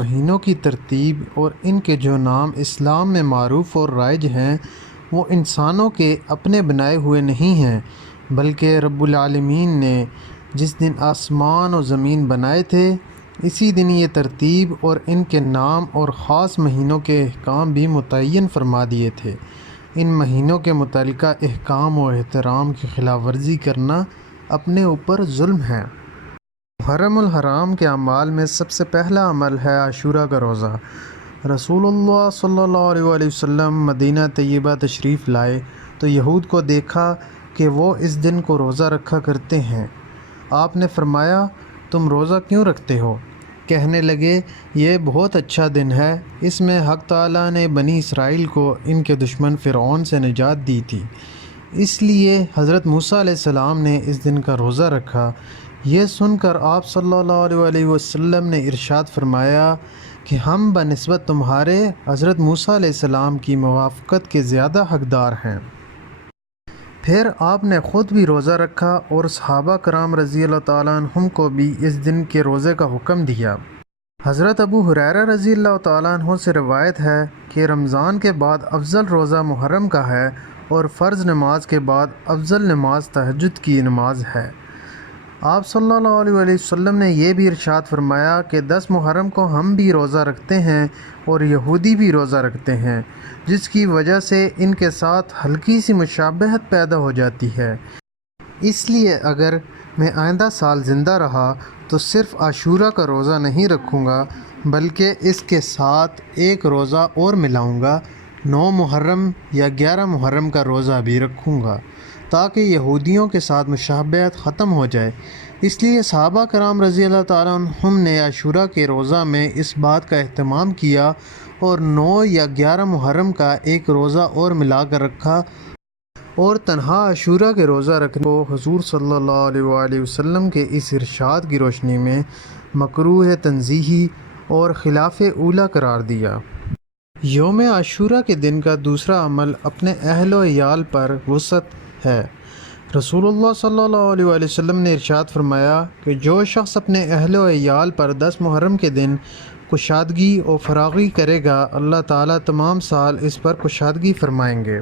مہینوں کی ترتیب اور ان کے جو نام اسلام میں معروف اور رائج ہیں وہ انسانوں کے اپنے بنائے ہوئے نہیں ہیں، بلکہ رب العالمین نے جس دن آسمان و زمین بنائے تھے اسی دن یہ ترتیب اور ان کے نام اور خاص مہینوں کے احکام بھی متعین فرما دیے تھے۔ ان مہینوں کے متعلقہ احکام و احترام کی خلاف ورزی کرنا اپنے اوپر ظلم ہے۔ محرم الحرام کے اعمال میں سب سے پہلا عمل ہے عاشورہ کا روزہ۔ رسول اللہ صلی اللہ علیہ وآلہ وسلم مدینہ طیبہ تشریف لائے تو یہود کو دیکھا کہ وہ اس دن کو روزہ رکھا کرتے ہیں۔ آپ نے فرمایا، تم روزہ کیوں رکھتے ہو؟ کہنے لگے، یہ بہت اچھا دن ہے، اس میں حق تعالیٰ نے بنی اسرائیل کو ان کے دشمن فرعون سے نجات دی تھی، اس لیے حضرت موسیٰ علیہ السلام نے اس دن کا روزہ رکھا۔ یہ سن کر آپ صلی اللہ علیہ وآلہ وسلم نے ارشاد فرمایا کہ ہم بنسبت تمہارے حضرت موسیٰ علیہ السلام کی موافقت کے زیادہ حقدار ہیں۔ پھر آپ نے خود بھی روزہ رکھا اور صحابہ کرام رضی اللہ تعالیٰ عنہم کو بھی اس دن کے روزے کا حکم دیا۔ حضرت ابو ہریرہ رضی اللہ تعالیٰ عنہ سے روایت ہے کہ رمضان کے بعد افضل روزہ محرم کا ہے اور فرض نماز کے بعد افضل نماز تہجد کی نماز ہے۔ آپ صلی اللہ علیہ وآلہ وسلم نے یہ بھی ارشاد فرمایا کہ 10 محرم کو ہم بھی روزہ رکھتے ہیں اور یہودی بھی روزہ رکھتے ہیں، جس کی وجہ سے ان کے ساتھ ہلکی سی مشابہت پیدا ہو جاتی ہے، اس لیے اگر میں آئندہ سال زندہ رہا تو صرف عاشورہ کا روزہ نہیں رکھوں گا بلکہ اس کے ساتھ ایک روزہ اور ملاؤں گا، 9 محرم یا 11 محرم کا روزہ بھی رکھوں گا تاکہ یہودیوں کے ساتھ مشابہت ختم ہو جائے۔ اس لیے صحابہ کرام رضی اللہ تعالیٰ عنہم نے عاشورہ کے روزہ میں اس بات کا اہتمام کیا اور 9 یا 11 محرم کا ایک روزہ اور ملا کر رکھا، اور تنہا عاشورہ کے روزہ رکھنے کو حضور صلی اللہ علیہ وآلہ وسلم کے اس ارشاد کی روشنی میں مکروہ تنزیہی اور خلاف اولیٰ قرار دیا۔ یوم عاشورہ کے دن کا دوسرا عمل اپنے اہل و عیال پر وسعت ہے۔ رسول اللہ صلی اللہ علیہ وآلہ وسلم نے ارشاد فرمایا کہ جو شخص اپنے اہل و عیال پر 10 محرم کے دن کشادگی و فراغی کرے گا، اللہ تعالیٰ تمام سال اس پر کشادگی فرمائیں گے۔